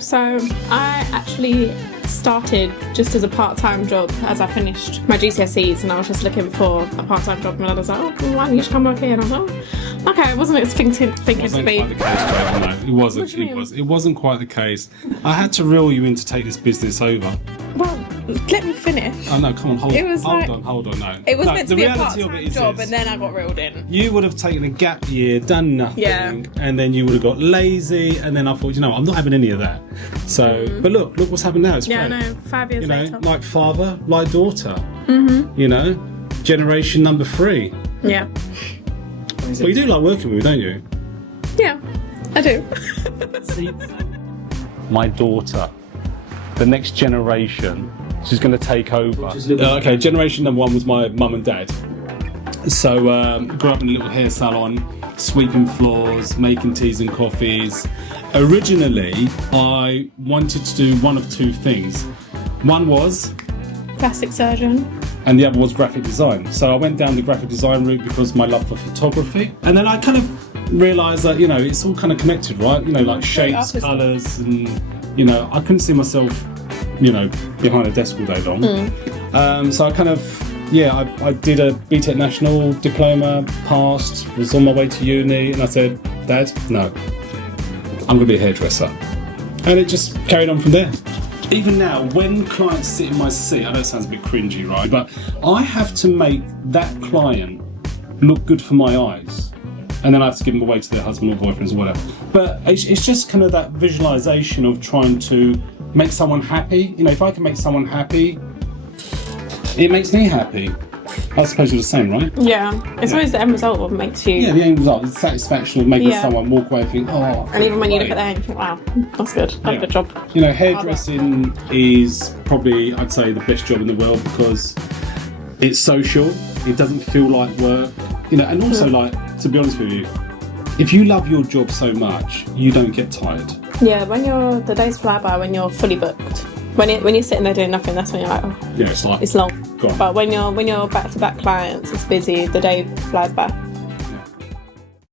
So I actually started just as a part-time job as I finished my GCSEs, and I was just looking for a part-time job, and I was like, oh, why don't you just come work here? And I was like, oh, okay, I wasn't thinking to be. It wasn't quite the case. I had to reel you in to take this business over. Well, let me finish. Oh no, come on, hold on, no. It was no, meant to be a part-time job, and then I got reeled in. You would have taken a gap year, done nothing, and then you would have got lazy, and then I thought, you know, I'm not having any of that. So, but look what's happened now. It's great. I know, 5 years later. Like father, like daughter. You know, generation number 3. Yeah. Well, you do like working with me, don't you? Yeah, I do. See, my daughter, the next generation, she's going to take over. Okay, generation number 1 was my mum and dad. So, grew up in a little hair salon, sweeping floors, making teas and coffees. Originally, I wanted to do one of 2 things. One was Plastic surgeon. and the other was graphic design. So I went down the graphic design route because of my love for photography. And then I kind of realised that, you know, it's all kind of connected, right? You know, like shapes, colours, and, you know, I couldn't see myself, you know, behind a desk all day long. So I kind of, I did a BTEC National diploma, passed, was on my way to uni, and I said, Dad, no, I'm going to be a hairdresser. And it just carried on from there. Even now, when clients sit in my seat, I know it sounds a bit cringy, right? But I have to make that client look good for my eyes. And then I have to give them away to their husband or boyfriends or whatever. But it's just kind of that visualization of trying to make someone happy. You know, if I can make someone happy, it makes me happy. I suppose you're the same, right? Yeah. It's always the end result what makes you... Yeah, the end result, the satisfaction of making someone walk away and think, oh... And even when you look at that, you think, wow, that's good. That's a good job. You know, hairdressing is probably, I'd say, the best job in the world because it's social, it doesn't feel like work, you know, and also, like, to be honest with you, if you love your job so much, you don't get tired. Yeah, when the days fly by when you're fully booked. When you're sitting there doing nothing, that's when you're like, oh, yeah, it's like, it's long. Go on. But when you're back-to-back clients, it's busy, the day flies by.